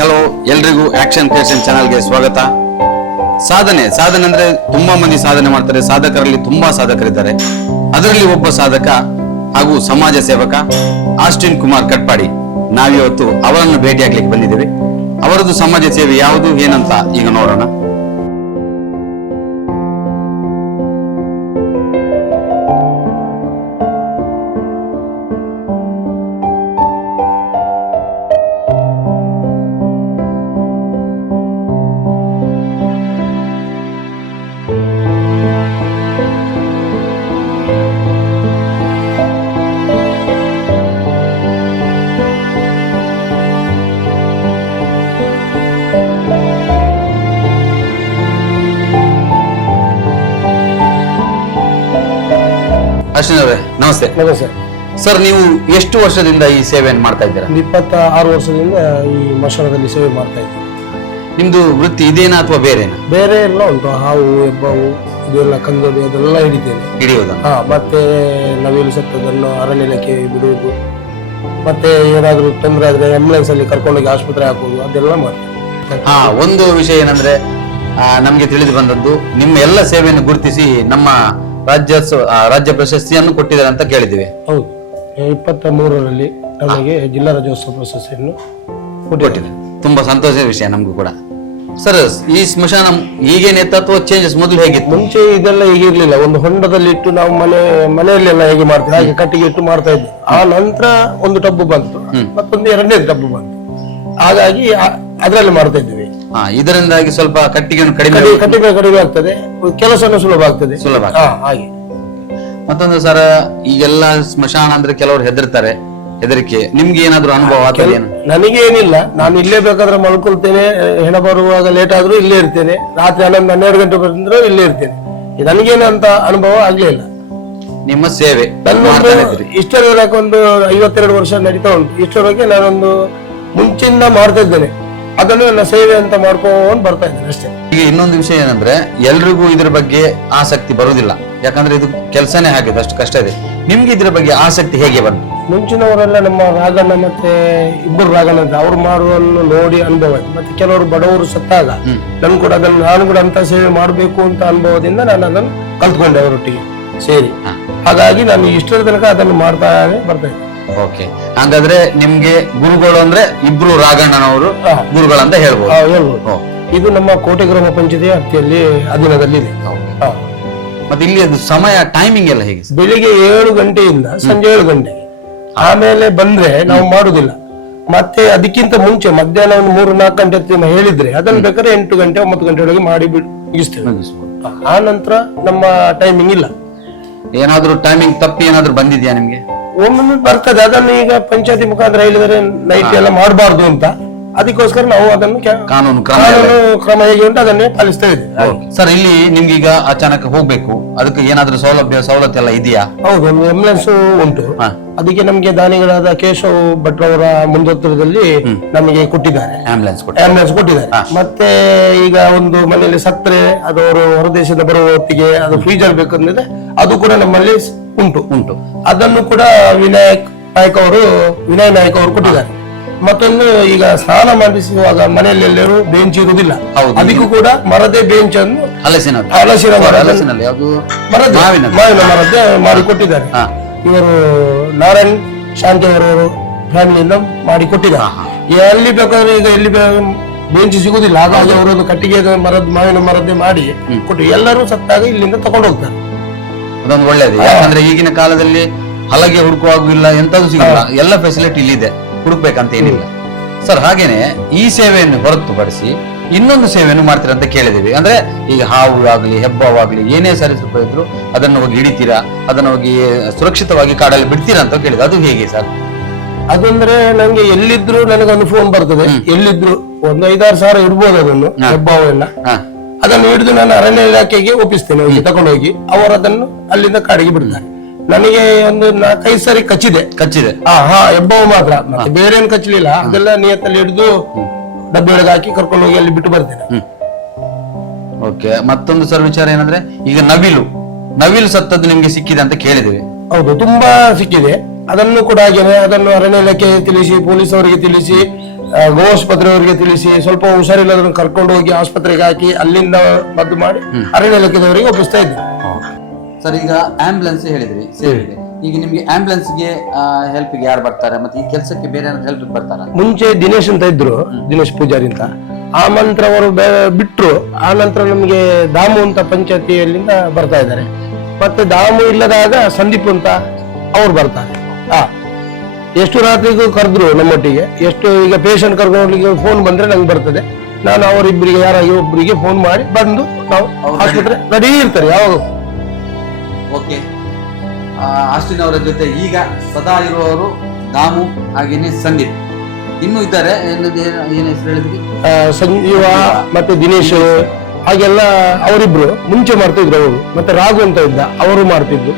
Hello ಎಲ್ರಿಗೂ action creation ಚಾನಲ್ಗೆ ಸ್ವಾಗತ. ಸಾಧನೆ ಅಂದ್ರೆ ತುಂಬಾ ಮಂದಿ ಸಾಧನೆ ಮಾಡ್ತಾರೆ. ಸಾಧಕರಲ್ಲಿ ತುಂಬಾ ಸಾಧಕರಿದ್ದಾರೆ. ಅದರಲ್ಲಿ ಒಬ್ಬ ಸಾಧಕ ಹಾಗೂ ಸಮಾಜ ಸೇವಕ ಆಸ್ಟಿನ್ ಕುಮಾರ್ ಕಟ್ಪಾಡಿ. ನಾವಿವತ್ತು ಅವರನ್ನು ಭೇಟಿಯಾಗ್ಲಿಕ್ಕೆ ಬಂದಿದ್ದೇವೆ. ಅವರದ್ದು ಸಮಾಜ ಸೇವೆ ಯಾವುದು ಏನಂತ ಈಗ ನೋಡೋಣ. ಅಶ್ವಿನ್ ಅವರೇ ನಮಸ್ತೆ. ನಮಸ್ತೆ ಸರ್, ನೀವು ಎಷ್ಟು ವರ್ಷದಿಂದ ಈ ಸೇವೆಯನ್ನು ಮಾಡ್ತಾ ಇದ್ದೀರಾ? 26 ವರ್ಷದಿಂದ ಈ ಮಶಾನದಲ್ಲಿ ಸೇವೆ ಮಾಡ್ತಾ ಇದ್ದೀನಿ. ನಿಮ್ದು ವೃತ್ತಿ ಇದೇನಾ ಅಥವಾ ಬೇರೆನಾ? ಬೇರೆ ಎಲ್ಲ ಉಂಟು. ಹಾವು, ಹೆಬ್ಬಾವು, ಇದೆಲ್ಲ ಕಂದೋಡಿ ಅದೆಲ್ಲ ಹಿಡಿತೇನೆ. ಹಿಡಿಯೋದ? ಮತ್ತೆ ನವಿಲು ಸತ್ತದನ್ನು ಅರಣ್ಯ ಇಲಾಖೆ ಬಿಡುವುದು, ಮತ್ತೆ ಏನಾದ್ರು ತೊಂದರೆ ಆದ್ರೆ ಆಂಬುಲೆನ್ಸ್ ಅಲ್ಲಿ ಕರ್ಕೊಂಡೋಗಿ ಆಸ್ಪತ್ರೆ ಹಾಕುವುದು, ಅದೆಲ್ಲ ಮಾಡ್ತೇನೆ. ಒಂದು ವಿಷಯ ಏನಂದ್ರೆ, ನಮ್ಗೆ ತಿಳಿದು ಬಂದದ್ದು ನಿಮ್ಮ ಎಲ್ಲ ಸೇವೆಯನ್ನು ಗುರುತಿಸಿ ನಮ್ಮ ರಾಜ್ಯ ಪ್ರಶಸ್ತಿಯನ್ನು ಕೊಟ್ಟಿದ್ದಾರೆ ಅಂತ ಕೇಳಿದ್ದೀವಿ. ಹೌದು, 23ರಲ್ಲಿ ನಮಗೆ ಜಿಲ್ಲಾ ರಾಜ್ಯೋತ್ಸವ ಪ್ರಶಸ್ತಿಯನ್ನು ಕೊಟ್ಟಿದ್ದಾರೆ. ತುಂಬಾ ಸಂತೋಷದ ವಿಷಯ ನಮಗೂ ಕೂಡ. ಸರ್, ಈ ಸ್ಮಶಾನ ಈಗೇನಿತ್ತು ಅಥವಾ ಚೇಂಜಸ್ ಮೊದಲು ಹೇಗಿತ್ತು? ಮುಂಚೆ ಇದೆಲ್ಲ ಹೀಗಿರ್ಲಿಲ್ಲ. ಒಂದು ಹೊಂಡದಲ್ಲಿ ಇಟ್ಟು ನಾವು ಮನೆಯಲ್ಲೆಲ್ಲ ಹೇಗೆ ಮಾಡ್ತೀವಿ ಹಾಗೆ ಕಟ್ಟಿಗೆ ಇಟ್ಟು ಮಾಡ್ತಾ ಇದ್ವಿ. ಆ ನಂತರ ಒಂದು ಟಬ್ಬು ಬಂತು, ಮತ್ತೊಂದು 2ನೇ ಟಬ್ಬು ಬಂತು. ಹಾಗಾಗಿ ಅದರಲ್ಲಿ ಮಾಡ್ತಾ ಇದ್ವಿ. ಇದರಿಂದಾಗಿ ಸ್ವಲ್ಪ ಕಟ್ಟಿಗೆ ಕಡಿಮೆ ಆಗ್ತದೆ, ಕೆಲಸನೂ ಸುಲಭ ಆಗ್ತದೆ. ಹಾಗೆ ಮತ್ತೊಂದು ಸರ್, ಈಗೆಲ್ಲ ಸ್ಮಶಾನ ಅಂದ್ರೆ ಕೆಲವರು ಹೆದರ್ತಾರೆ. ಹೆದರಿಕೆ ನಿಮ್ಗೆ ಏನಾದ್ರು ಅನುಭವ? ನನಗೆ ಏನಿಲ್ಲ, ನಾನು ಇಲ್ಲೇ ಬೇಕಾದ್ರೆ ಮಲ್ಕೊಳ್ತೇನೆ. ಹೆಣ ಬರುವಾಗ ಲೇಟ್ ಆದ್ರೂ ಇಲ್ಲೇ ಇರ್ತೇನೆ. ರಾತ್ರಿ 11-12 ಗಂಟೆ ಬಂದ್ರು ಇಲ್ಲೇ ಇರ್ತೇನೆ. ನನಗೇನಂತ ಅನುಭವ ಆಗ್ಲಿಲ್ಲ. ನಿಮ್ಮ ಸೇವೆ ಇಷ್ಟರವರೆಗೆ ಒಂದು 52 ವರ್ಷ ನಡೀತಾ ಉಂಟು. ಇಷ್ಟರವರೆಗೆ ನಾನೊಂದು ಮುಂಚಿಂದ ಮಾಡ್ತಾ ಇದ್ದೇನೆ. ಅದನ್ನು ನನ್ನ ಸೇವೆ ಅಂತ ಮಾಡ್ಕೊಂಡು ಬರ್ತಾ ಇದ್ದೇನೆ ಅಷ್ಟೇ. ಈಗ ಇನ್ನೊಂದು ವಿಷಯ ಏನಂದ್ರೆ, ಎಲ್ರಿಗೂ ಇದ್ರ ಬಗ್ಗೆ ಆಸಕ್ತಿ ಬರುವುದಿಲ್ಲ. ಯಾಕಂದ್ರೆ ಇದು ಕೆಲಸನೇ ಹಾಗೆ, ಅಷ್ಟು ಕಷ್ಟ ಇದೆ. ನಿಮ್ಗೆ ಇದ್ರ ಬಗ್ಗೆ ಆಸಕ್ತಿ ಹೇಗೆ ಬಂತು? ಮುಂಚಿನವರೆಲ್ಲ ನಮ್ಮ ರಾಗಣ್ಣ ಮತ್ತೆ ಇಬ್ಬರು ರಾಗಣ್ಣ ಅವ್ರು ಮಾಡುವನ್ನು ನೋಡಿ ಅನುಭವ ಆಯ್ತು. ಮತ್ತೆ ಕೆಲವರು ಬಡವರು ಸತ್ತಾಗ ನಾನು ಕೂಡ ಅಂತ ಸೇವೆ ಮಾಡಬೇಕು ಅಂತ ಅನುಭವದಿಂದ ನಾನು ಅದನ್ನು ಕಲ್ತ್ಕೊಂಡೆ ಅವರೊಟ್ಟಿಗೆ ಸೇರಿ. ಹಾಗಾಗಿ ನಾನು ಇಷ್ಟರ ತನಕ ಅದನ್ನು ಮಾಡ್ತಾನೆ ಬರ್ತಾ ಇದ್ದೆ. ಓಕೆ, ಹಾಗಾದ್ರೆ ನಿಮ್ಗೆ ಗುರುಗಳು ಅಂದ್ರೆ ಇಬ್ರು ರಾಘಣ್ಣನವರು ಗುರುಗಳಂತ ಹೇಳ್ಬೋದು. ಇದು ನಮ್ಮ ಕೋಟೆ ಗ್ರಾಮ ಪಂಚಾಯತಿ ವ್ಯಾಪ್ತಿಯಲ್ಲಿ ಅಧೀನದಲ್ಲಿದೆ. ಮತ್ತೆ ಇಲ್ಲಿ ಅದು ಸಮಯ ಟೈಮಿಂಗ್ ಎಲ್ಲ ಹೇಗೆ? ಬೆಳಿಗ್ಗೆ 7 ಗಂಟೆಯಿಂದ ಸಂಜೆ 7 ಗಂಟೆಗೆ. ಆಮೇಲೆ ಬಂದ್ರೆ ನಾವು ಮಾಡುದಿಲ್ಲ. ಮತ್ತೆ ಅದಕ್ಕಿಂತ ಮುಂಚೆ ಮಧ್ಯಾಹ್ನ ಒಂದು 3-4 ಗಂಟೆ ಹೇಳಿದ್ರೆ ಅದನ್ನು ಬೇಕಾದ್ರೆ 8 ಗಂಟೆ 9 ಗಂಟೆ ಒಳಗೆ ಮಾಡಿ ಮುಗಿಸ್ತೇವೆ. ಆ ನಂತರ ನಮ್ಮ ಟೈಮಿಂಗ್ ಇಲ್ಲ. ಏನಾದ್ರೂ ಟೈಮಿಂಗ್ ತಪ್ಪಿ ಏನಾದ್ರು ಬಂದಿದ್ಯಾ ನಿಮ್ಗೆ? ಒಮ್ಮೊಮ್ಮೆ ಬರ್ತದೆ. ಅದನ್ನು ಈಗ ಪಂಚಾಯತಿ ಮುಖಾಂತರ ಹೇಳಿದರೆ ನೈಟ್ ಎಲ್ಲ ಮಾಡಬಾರ್ದು ಅಂತ, ಅದಕ್ಕೋಸ್ಕರ ನಾವು ಅದನ್ನು ಕಾನೂನು ಕ್ರಮ ಹೇಗೆ ಉಂಟು ಅದನ್ನೇ ಪಾಲಿಸ್ತಾ ಇದ್ದೀವಿ. ಸರ್, ಇಲ್ಲಿ ನಿಮ್ಗೆ ಈಗ ಅಚಾನಕ್ ಹೋಗ್ಬೇಕು, ಅದಕ್ಕೆ ಏನಾದ್ರೂ ಸವಲತ್ತು ಎಲ್ಲ ಇದೆಯಾ? ಹೌದು, ಒಂದು ಆಂಬುಲೆನ್ಸ್ ಉಂಟು. ಅದಕ್ಕೆ ನಮ್ಗೆ ದಾನಿಗಳಾದ ಕೇಶವ್ ಭಟ್ರವರ ಮುಂದೋತ್ತರದಲ್ಲಿ ನಮಗೆ ಕೊಟ್ಟಿದ್ದಾರೆ, ಆಂಬುಲೆನ್ಸ್ ಕೊಟ್ಟಿದ್ದಾರೆ. ಮತ್ತೆ ಈಗ ಒಂದು ಮನೆಯಲ್ಲಿ ಸತ್ತರೆ ಅದು ಅವರು ಹೊರದೇಶದಿಂದ ಬರುವ ಹೊತ್ತಿಗೆ ಅದು ಫ್ರೀಜರ್ ಬೇಕಂದ್ರೆ ಅದು ಕೂಡ ನಮ್ಮಲ್ಲಿ ಉಂಟು. ಅದನ್ನು ಕೂಡ ವಿನಯ್ ನಾಯಕ್ ಅವರು ಕೊಟ್ಟಿದ್ದಾರೆ. ಮತ್ತೊಂದು, ಈಗ ಸ್ನಾನ ಮಾಡಿಸುವಾಗ ಮನೆಯಲ್ಲಿ ಎಲ್ಲರೂ ಬೆಂಚ್ ಇರುವುದಿಲ್ಲ, ಅದಕ್ಕೂ ಕೂಡ ಮರದೇ ಬೆಂಚ್ ಅನ್ನು ಹಲಸಿನ ಮಾವಿನ ಮರದ್ದೇ ಮಾಡಿಕೊಟ್ಟಿದ್ದಾರೆ. ಇವರು ನಾರಾಯಣ್ ಶಾಂತಿ ಅವರವರು ಫ್ಯಾಮಿಲಿಯಿಂದ ಮಾಡಿಕೊಟ್ಟಿದ್ದಾರೆ. ಎಲ್ಲಿ ಬೇಕಾದ್ರೆ ಈಗ ಎಲ್ಲಿ ಬೆಂಚ್ ಸಿಗುದಿಲ್ಲ, ಹಾಗಾಗಿ ಅವರೊಂದು ಕಟ್ಟಿಗೆ ಮಾವಿನ ಮರದ್ದೇ ಮಾಡಿ ಕೊಟ್ಟು ಎಲ್ಲರೂ ಸತ್ತಾಗ ಇಲ್ಲಿಂದ ತಗೊಂಡು ಹೋಗ್ತಾರೆ. ಅದೊಂದು ಒಳ್ಳೇದು. ಯಾಕಂದ್ರೆ ಈಗಿನ ಕಾಲದಲ್ಲಿ ಹಲಗೆ ಹುಡುಕುವಾಗಿಲ್ಲ, ಎಂತದ್ದು ಸಿಗಲ್ಲ, ಎಲ್ಲ ಫೆಸಿಲಿಟಿ ಇಲ್ಲಿದೆ, ಹುಡುಕ್ಬೇಕಂತ ಏನಿಲ್ಲ. ಸರ್, ಹಾಗೇನೆ ಈ ಸೇವೆಯನ್ನು ಹೊರತುಪಡಿಸಿ ಇನ್ನೊಂದು ಸೇವೆಯನ್ನು ಮಾಡ್ತೀರಾ ಅಂತ ಕೇಳಿದೀವಿ. ಅಂದ್ರೆ ಈಗ ಹಾವು ಆಗ್ಲಿ ಹೆಬ್ಬಾವಾಗ್ಲಿ ಏನೇ ಸರಿಸೂಪ ಇದ್ರು ಅದನ್ನು ಹೋಗಿ ಹಿಡಿತೀರಾ, ಅದನ್ನು ಹೋಗಿ ಸುರಕ್ಷಿತವಾಗಿ ಕಾಡಲ್ಲಿ ಬಿಡ್ತೀರಾ ಅಂತ ಕೇಳಿದ್ರು. ಅದು ಹೇಗೆ ಸರ್? ಅದಂದ್ರೆ ನಂಗೆ ಎಲ್ಲಿದ್ರು ನನಗೊಂದು ಫೋನ್ ಬರ್ತದೆ. ಎಲ್ಲಿದ್ರು ಒಂದು 5-6 ಸಾವಿರ ಇಡ್ಬೋದು ಅದನ್ನು ಹೆಬ್ಬಾವೆಲ್ಲ. ಅದನ್ನು ಹಿಡಿದು ನಾನು ಅರಣ್ಯ ಇಲಾಖೆಗೆ ಒಪ್ಪಿಸ್ತೇನೆ, ಹೋಗಿ ತಗೊಂಡೋಗಿ ಅವರು ಅದನ್ನು ಅಲ್ಲಿಂದ ಕಾಡಿಗೆ ಬಿಡ್ತಾರೆ. ನನಗೆ ಒಂದು 4-5 ಸಾರಿ ಕಚ್ಚಿದೆ. ಹೆಬ್ಬಾವು ಮಾತ್ರ, ಮತ್ತೆ ಬೇರೆ ಏನು ಕಚ್ಚಲಿಲ್ಲ. ಅದೆಲ್ಲ ನಿಯತ್ತಲ್ಲಿ ಹಿಡಿದು ಡಬ್ಬಿ ಒಳಗೆ ಹಾಕಿ ಕರ್ಕೊಂಡು ಹೋಗಿ ಅಲ್ಲಿ ಬಿಟ್ಟು ಬರ್ತೇನೆ. ಓಕೆ, ಮತ್ತೊಂದು ಸರ್ ವಿಚಾರ ಏನಂದ್ರೆ, ಈಗ ನವಿಲು ಸತ್ತದ್ದು ನಿಮ್ಗೆ ಸಿಕ್ಕಿದೆ ಅಂತ ಕೇಳಿದಿವಿ. ಹೌದು, ತುಂಬಾ ಸಿಕ್ಕಿದೆ. ಅದನ್ನು ಕೂಡ ಹಾಗೇನೆ ಅದನ್ನು ಅರಣ್ಯ ಇಲಾಖೆ ತಿಳಿಸಿ, ಪೊಲೀಸ್ ಅವರಿಗೆ ತಿಳಿಸಿ, ಗೋಆಸ್ಪತ್ರೆಯವರಿಗೆ ತಿಳಿಸಿ, ಸ್ವಲ್ಪ ಹುಷಾರಿಲ್ಲದನ್ನು ಕರ್ಕೊಂಡು ಹೋಗಿ ಆಸ್ಪತ್ರೆಗೆ ಹಾಕಿ ಅಲ್ಲಿಂದ ಮದ್ದು ಮಾಡಿ ಅರಣ್ಯ ಇಲಾಖೆದವರಿಗೆ ಒಪ್ಪಿಸ್ತಾ ಇದ್ದೆ. ಸರ್, ಈಗ ಆಂಬ್ಯುಲೆನ್ಸ್ ಹೇಳಿದ್ರಿ ಸೇರಿದೆ, ಈಗ ನಿಮ್ಗೆ ಆಂಬ್ಯುಲೆನ್ಸ್ಗೆ ಹೆಲ್ಪ್ಗೆ ಯಾರು ಬರ್ತಾರೆ, ಮತ್ತೆ ಈ ಕೆಲಸಕ್ಕೆ ಬೇರೆ ಹೆಲ್ಪ್ ಬರ್ತಾರ? ಮುಂಚೆ ದಿನೇಶ್ ಅಂತ ಇದ್ರು, ದಿನೇಶ್ ಪೂಜಾರಿ ಅಂತ. ಆ ನಂತರ ಅವರು ಬಿಟ್ರು. ಆ ನಂತರ ನಮ್ಗೆ ದಾಮು ಅಂತ ಪಂಚಾಯತಿಯಲ್ಲಿಂದ ಬರ್ತಾ ಇದ್ದಾರೆ. ಮತ್ತೆ ದಾಮು ಇಲ್ಲದಾಗ ಸಂದೀಪ್ ಅಂತ ಅವ್ರು ಬರ್ತಾರೆ. ಎಷ್ಟು ರಾತ್ರಿಗೂ ಕರೆದ್ರು ನಮ್ಮೊಟ್ಟಿಗೆ, ಎಷ್ಟು ಈಗ ಪೇಷಂಟ್ ಕರ್ಕೊಂಡು ಫೋನ್ ಬಂದ್ರೆ ನಂಗೆ ಬರ್ತದೆ, ನಾನು ಅವರಿಬ್ಬರಿಗೆ ಯಾರಾಗಿ ಒಬ್ಬರಿಗೆ ಫೋನ್ ಮಾಡಿ ಬಂದು ನಾವು ಆಸ್ಪತ್ರೆ ರೆಡಿ ಇರ್ತಾರೆ ಯಾವಾಗ. ಓಕೆ, ಆಸ್ಟಿನ್ ಅವರ ಜೊತೆ ಈಗ ಸದಾ ಇರುವವರು ದಾಮು ಹಾಗೇನೆ ಸಂದೀಪ್, ಇನ್ನೂ ಇದ್ದಾರೆ. ಏನ್ ಹೆಸರು ಹೇಳಿದ್ವಿ? ಸಂಜೀವ ಮತ್ತೆ ದಿನೇಶ್, ಹಾಗೆಲ್ಲ ಅವರಿಬ್ರು ಮುಂಚೆ ಮಾಡ್ತಿದ್ರು. ಅವರು ಮತ್ತೆ ರಾಘು ಅಂತ ಇದ್ದ, ಅವರು ಮಾಡ್ತಿದ್ರು.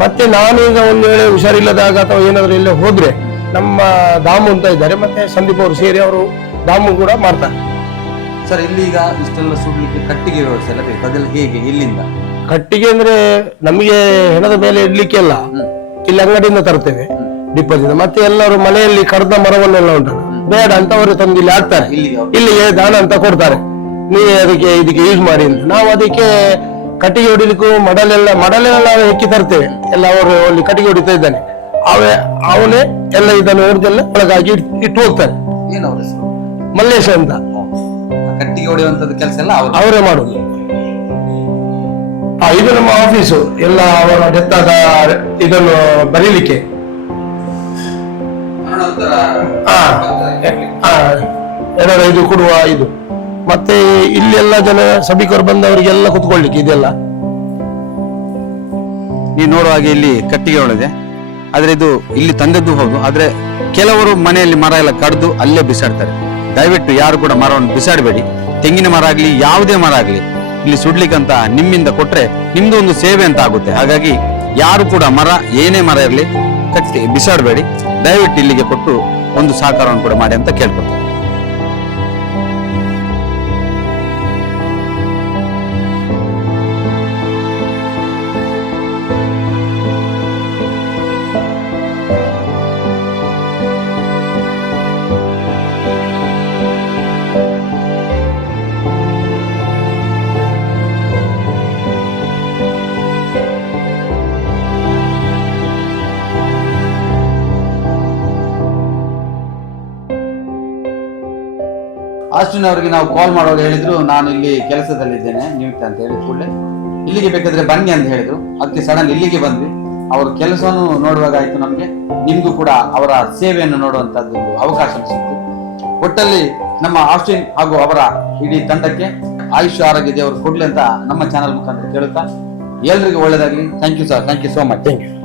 ಮತ್ತೆ ನಾನೀಗ ಒಂದು ವೇಳೆ ಹುಷಾರಿಲ್ಲದಾಗ ಅಥವಾ ಏನಾದ್ರು ಎಲ್ಲ ಹೋದ್ರೆ ನಮ್ಮ ದಾಮು ಅಂತ ಇದ್ದಾರೆ, ಮತ್ತೆ ಸಂದೀಪ್ ಅವರು ಸೇರಿ ಅವರು ದಾಮು ಕೂಡ ಮಾಡ್ತಾರೆ. ಸರ್, ಇಲ್ಲಿ ಈಗ ಇಷ್ಟೆಲ್ಲ ಸುಡ್ಲಿಕ್ಕೆ ಕಟ್ಟಿಗೆ ವ್ಯವಸ್ಥೆ ಎಲ್ಲ ಬೇಕು, ಅದೆಲ್ಲ ಹೇಗೆ, ಇಲ್ಲಿಂದ? ಕಟ್ಟಿಗೆ ಅಂದ್ರೆ ನಮಗೆ ಹೆಣದ ಮೇಲೆ ಇಡ್ಲಿಕ್ಕೆ ಎಲ್ಲ ಇಲ್ಲಿ ಅಂಗಡಿಯಿಂದ ತರ್ತೇವೆ, ಡಿಪ್ಪದಿಂದ. ಮತ್ತೆ ಎಲ್ಲರೂ ಮನೆಯಲ್ಲಿ ಕಡ್ದ ಮರವನ್ನೆಲ್ಲ ಉಂಟಲ್ಲ, ಬೇಡ ಅಂತ ಅವರು ತಂದು ಇಲ್ಲಿ ಹಾಕ್ತಾರೆ, ಇಲ್ಲಿಗೆ ದಾನ ಅಂತ ಕೊಡ್ತಾರೆ, ನೀವೇ ಇದಕ್ಕೆ ಯೂಸ್ ಮಾಡಿ ಅಂತ. ನಾವು ಅದಕ್ಕೆ ಕಟ್ಟಿಗೆ ಹೊಡಿಲಿಕ್ಕೂ ಮಡಲೆಲ್ಲ ಹೆಕ್ಕಿ ತರ್ತೇವೆ ಎಲ್ಲ. ಅವರು ಅಲ್ಲಿ ಕಟ್ಟಿಗೆ ಹೊಡಿತಾ ಇದ್ದಾನೆ, ಅವನೇ ಎಲ್ಲ ಇದನ್ನು ಹೊಡೆದೆಲ್ಲ ಒಳಗಾಗಿ ಇಟ್ಟು ಹೋಗ್ತಾರೆ. ಏನವ್ರ ಹೆಸರು? ಮಲ್ಲೇಶ ಅಂತ. ಕಟ್ಟಿಗೆ ಹೊಡೆಯುವಂತದ್ದು ಕೆಲಸ ಎಲ್ಲ ಅವರೇ ಮಾಡುದು. ಇದು ನಮ್ಮ ಆಫೀಸು, ಎಲ್ಲ ಅವರ ಡೆತ್ ಆದ ಇದನ್ನು ಬರೀಲಿಕ್ಕೆ ಏನಾರ ಇದು ಕೊಡುವ ಇದು. ಮತ್ತೆ ಇಲ್ಲೆಲ್ಲ ಜನ ಸಭಿಕರು ಬಂದವರಿಗೆಲ್ಲ ಕುತ್ಕೊಳ್ಲಿಕ್ಕೆ ಇದೆಲ್ಲ. ನೀವು ನೋಡುವ ಹಾಗೆ ಇಲ್ಲಿ ಕಟ್ಟಿಗೆ ಒಳಗೆ, ಆದ್ರೆ ಇದು ಇಲ್ಲಿ ತಂದದ್ದು ಹೌದು, ಆದ್ರೆ ಕೆಲವರು ಮನೆಯಲ್ಲಿ ಮರ ಎಲ್ಲ ಕಡ್ದು ಅಲ್ಲೇ ಬಿಸಾಡ್ತಾರೆ. ದಯವಿಟ್ಟು ಯಾರು ಕೂಡ ಮರವನ್ನು ಬಿಸಾಡಬೇಡಿ. ತೆಂಗಿನ ಮರ ಆಗ್ಲಿ, ಯಾವುದೇ ಮರ ಆಗ್ಲಿ, ಇಲ್ಲಿ ಸುಡ್ಲಿಕ್ಕಂತ ನಿಮ್ಮಿಂದ ಕೊಟ್ರೆ ನಿಮ್ದು ಒಂದು ಸೇವೆ ಅಂತ ಆಗುತ್ತೆ. ಹಾಗಾಗಿ ಯಾರು ಕೂಡ ಮರ, ಏನೇ ಮರ ಇರಲಿ, ಕಟ್ಟಿ ಬಿಸಾಡಬೇಡಿ. ದಯವಿಟ್ಟು ಇಲ್ಲಿಗೆ ಕೊಟ್ಟು ಒಂದು ಸಹಕಾರವನ್ನು ಕೂಡ ಮಾಡಿ ಅಂತ ಕೇಳ್ಕೊಳ್ತೀನಿ. ಆಸ್ಟಿನ್ ಅವರಿಗೆ ನಾವು ಕಾಲ್ ಮಾಡುವಾಗ ಹೇಳಿದ್ರು, ನಾನು ಇಲ್ಲಿ ಕೆಲಸದಲ್ಲಿದ್ದೇನೆ ನಿಮಿತ್ತ ಅಂತ ಹೇಳಿ ಕೂಡಲೇ ಇಲ್ಲಿಗೆ ಬೇಕಾದ್ರೆ ಬನ್ನಿ ಅಂತ ಹೇಳಿದ್ರು. ಅದಕ್ಕೆ ಸಡನ್ ಇಲ್ಲಿಗೆ ಬಂದ್ವಿ. ಅವರ ಕೆಲಸವನ್ನು ನೋಡುವಾಗ ಆಯ್ತು ನಮ್ಗೆ, ನಿಮ್ಗೂ ಕೂಡ ಅವರ ಸೇವೆಯನ್ನು ನೋಡುವಂತದ್ದು ಅವಕಾಶ ಸಿಕ್ತು. ಒಟ್ಟಲ್ಲಿ ನಮ್ಮ ಆಸ್ಟಿನ್ ಹಾಗೂ ಅವರ ಇಡೀ ತಂಡಕ್ಕೆ ಆಯುಷ್ಯ ಆರೋಗ್ಯ ದೇವರು ಕೊಡ್ಲಿ ಅಂತ ನಮ್ಮ ಚಾನಲ್ ಮುಖಾಂತರ ಕೇಳುತ್ತಾ ಎಲ್ರಿಗೂ ಒಳ್ಳೇದಾಗ್ಲಿ. Thank you sir, thank you so much. Thank you.